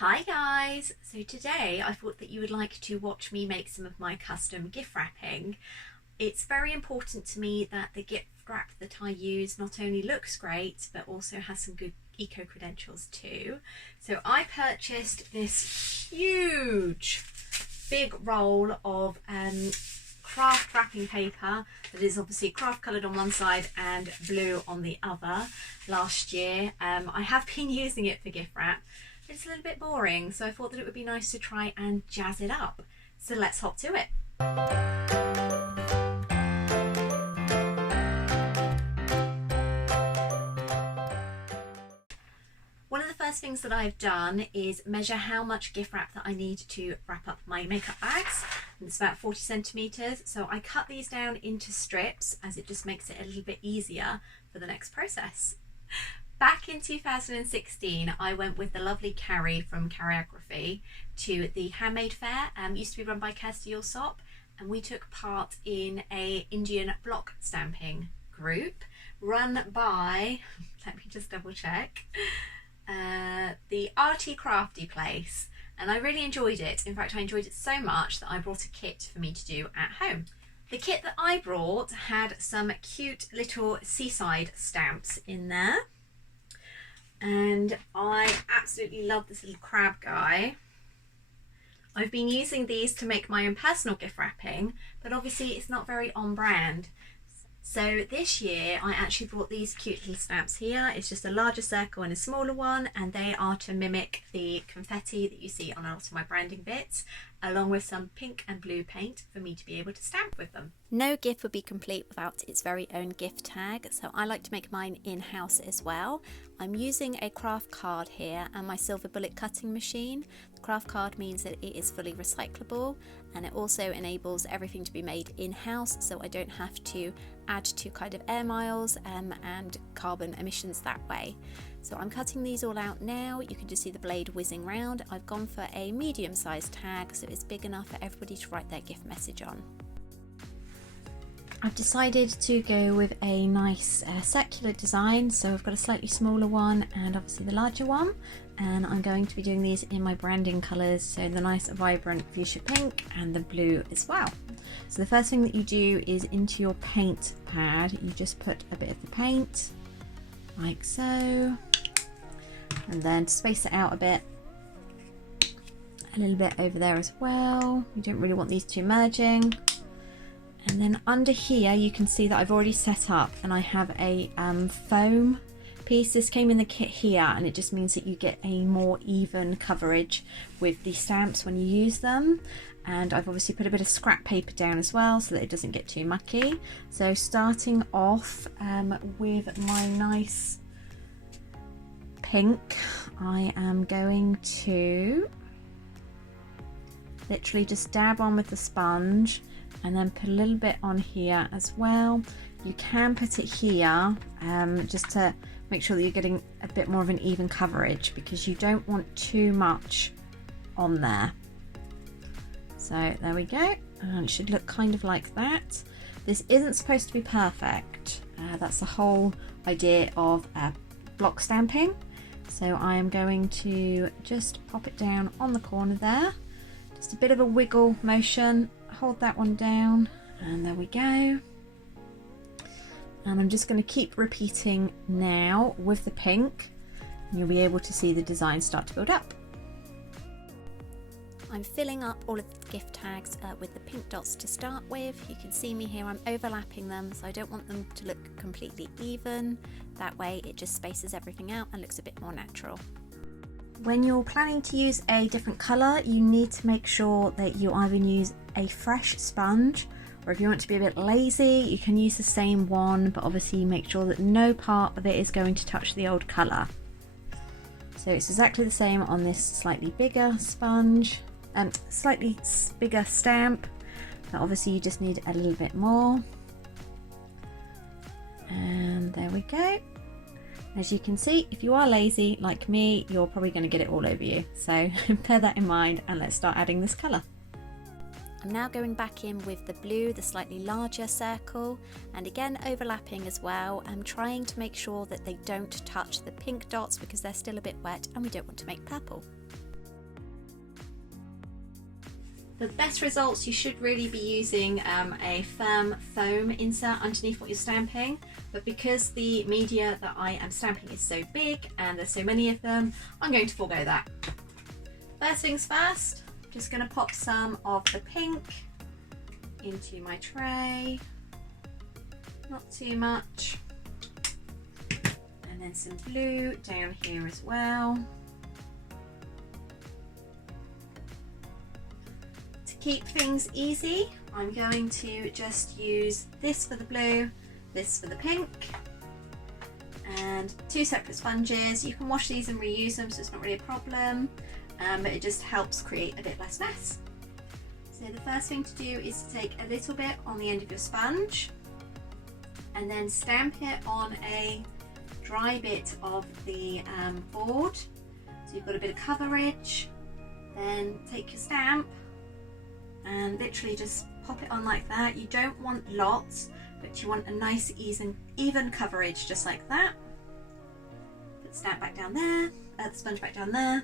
Hi guys! So today I thought that you would like to watch me make some of my custom gift wrapping. It's very important to me that the gift wrap that I use not only looks great but also has some good eco credentials too. So I purchased this huge big roll of Kraft wrapping paper that is obviously craft coloured on one side and blue on the other last year. I have been using it for gift wrap. It's a little bit boring, so I thought that it would be nice to try and jazz it up. So let's hop to it. One of the first things that I've done is measure how much gift wrap that I need to wrap up my makeup bags. And it's about 40 centimetres, so I cut these down into strips as it just makes it a little bit easier for the next process. Back in 2016, I went with the lovely Carrie from Carriography to the Handmade Fair, used to be run by Kirsty Allsop, and we took part in a Indian block stamping group run by, let me just double check, the Arty Crafty Place, and I really enjoyed it. In fact, I enjoyed it so much that I brought a kit for me to do at home. The kit that I brought had some cute little seaside stamps in there. And I absolutely love this little crab guy. I've been using these to make my own personal gift wrapping, but obviously it's not very on brand. So this year I actually brought these cute little stamps here. It's just a larger circle and a smaller one, and they are to mimic the confetti that you see on a lot of my branding bits, along with some pink and blue paint for me to be able to stamp with them. No gift would be complete without its very own gift tag, so I like to make mine in-house as well. I'm using a craft card here and my silver bullet cutting machine. The craft card means that it is fully recyclable, and it also enables everything to be made in-house, so I don't have to add to kind of air miles and carbon emissions that way. So I'm cutting these all out now. You can just see the blade whizzing round. I've gone for a medium-sized tag, so it's big enough for everybody to write their gift message on. I've decided to go with a nice circular design, so I've got a slightly smaller one and obviously the larger one, and I'm going to be doing these in my branding colours, so the nice vibrant fuchsia pink and the blue as well. So the first thing that you do is into your paint pad, you just put a bit of the paint like so, and then space it out a bit, a little bit over there as well. You don't really want these two merging. And then under here you can see that I've already set up, and I have a foam piece. This came in the kit here, and it just means that you get a more even coverage with the stamps when you use them. And I've obviously put a bit of scrap paper down as well so that it doesn't get too mucky. So starting off with my nice pink, I am going to literally just dab on with the sponge and then put a little bit on here as well. You can put it here just to make sure that you're getting a bit more of an even coverage, because you don't want too much on there. So there we go, and it should look kind of like that. This isn't supposed to be perfect. That's the whole idea of block stamping. So I am going to just pop it down on the corner there. Just a bit of a wiggle motion. Hold that one down, and there we go. And I'm just going to keep repeating now with the pink, and you'll be able to see the design start to build up. I'm filling up all of the gift tags with the pink dots to start with. You can see me here, I'm overlapping them, so I don't want them to look completely even. That way it just spaces everything out and looks a bit more natural. When you're planning to use a different colour, you need to make sure that you either use a fresh sponge, or if you want to be a bit lazy, you can use the same one, but obviously make sure that no part of it is going to touch the old colour. So it's exactly the same on this slightly bigger sponge, slightly bigger stamp, but obviously you just need a little bit more. And there we go. As you can see, if you are lazy like me, you're probably going to get it all over you. So bear that in mind, and let's start adding this colour. I'm now going back in with the blue, the slightly larger circle, and again overlapping as well. I'm trying to make sure that they don't touch the pink dots because they're still a bit wet and we don't want to make purple. The best results, you should really be using a firm foam insert underneath what you're stamping, but because the media that I am stamping is so big and there's so many of them, I'm going to forego that. First things first, I'm just going to pop some of the pink into my tray, not too much, and then some blue down here as well. Keep things easy, I'm going to just use this for the blue, this for the pink, and 2 separate sponges. You can wash these and reuse them, so it's not really a problem, but it just helps create a bit less mess. So the first thing to do is to take a little bit on the end of your sponge and then stamp it on a dry bit of the board, so you've got a bit of coverage. Then take your stamp and literally just pop it on like that. You don't want lots, but you want a nice even coverage, just like that. Put the stamp back down there, the sponge back down there,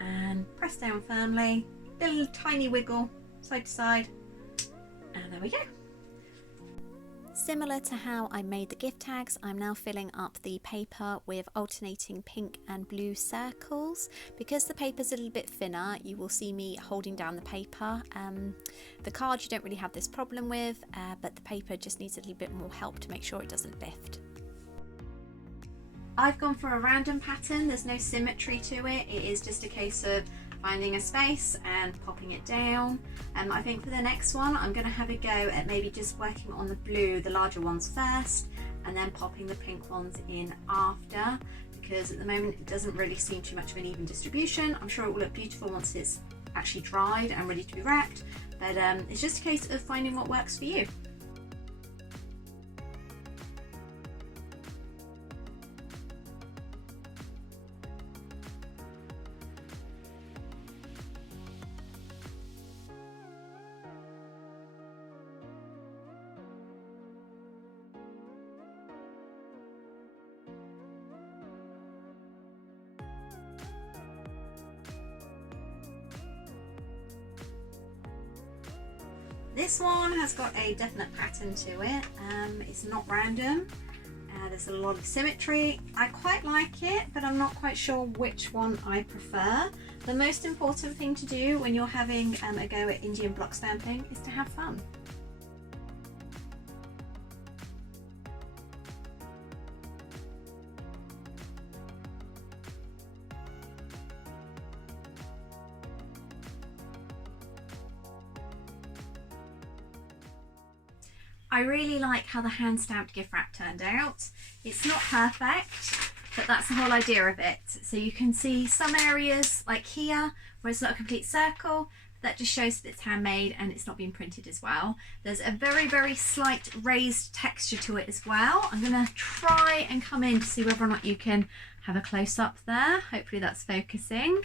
and press down firmly. Little tiny wiggle side to side, and there we go. Similar to how I made the gift tags, I'm now filling up the paper with alternating pink and blue circles. Because the paper's a little bit thinner, you will see me holding down the paper. The card you don't really have this problem with, but the paper just needs a little bit more help to make sure it doesn't lift. I've gone for a random pattern, there's no symmetry to it, it is just a case of finding a space and popping it down. I think for the next one I'm going to have a go at maybe just working on the blue, the larger ones first, and then popping the pink ones in after, because at the moment it doesn't really seem too much of an even distribution. I'm sure it will look beautiful once it's actually dried and ready to be wrapped, but it's just a case of finding what works for you. This one has got a definite pattern to it. It's not random. There's a lot of symmetry. I quite like it, but I'm not quite sure which one I prefer. The most important thing to do when you're having a go at Indian block stamping is to have fun. I really like how the hand stamped gift wrap turned out. It's not perfect, but that's the whole idea of it. So you can see some areas like here where it's not a complete circle, that just shows that it's handmade and it's not been printed as well. There's a very, very slight raised texture to it as well. I'm gonna try and come in to see whether or not you can have a close up there. Hopefully that's focusing.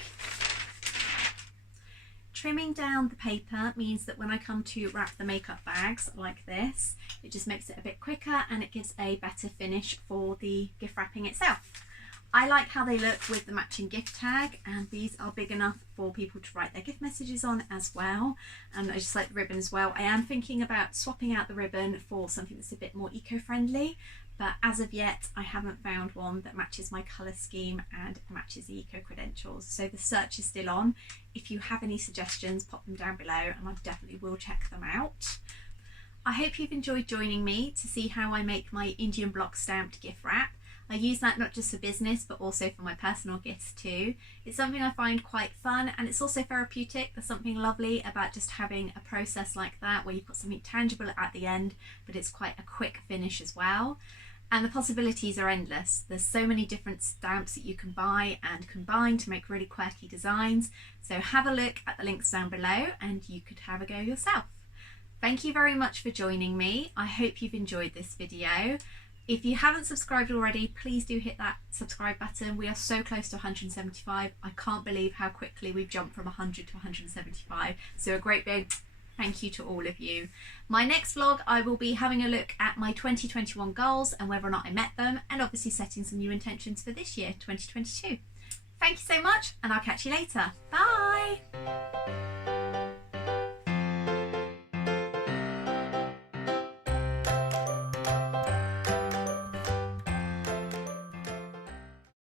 Trimming down the paper means that when I come to wrap the makeup bags like this, it just makes it a bit quicker and it gives a better finish for the gift wrapping itself. I like how they look with the matching gift tag, and these are big enough for people to write their gift messages on as well. And I just like the ribbon as well. I am thinking about swapping out the ribbon for something that's a bit more eco-friendly, but as of yet I haven't found one that matches my colour scheme and matches the eco credentials. So the search is still on. If you have any suggestions, pop them down below and I definitely will check them out. I hope you've enjoyed joining me to see how I make my Indian block stamped gift wrap. I use that not just for business but also for my personal gifts too. It's something I find quite fun, and it's also therapeutic. There's something lovely about just having a process like that where you've got something tangible at the end, but it's quite a quick finish as well. And the possibilities are endless. There's so many different stamps that you can buy and combine to make really quirky designs. So have a look at the links down below and you could have a go yourself. Thank you very much for joining me. I hope you've enjoyed this video. If you haven't subscribed already, please do hit that subscribe button. We are so close to 175. I can't believe how quickly we've jumped from 100 to 175. So a great big thank you to all of you. My next vlog, I will be having a look at my 2021 goals and whether or not I met them, and obviously setting some new intentions for this year, 2022. Thank you so much, and I'll catch you later. Bye!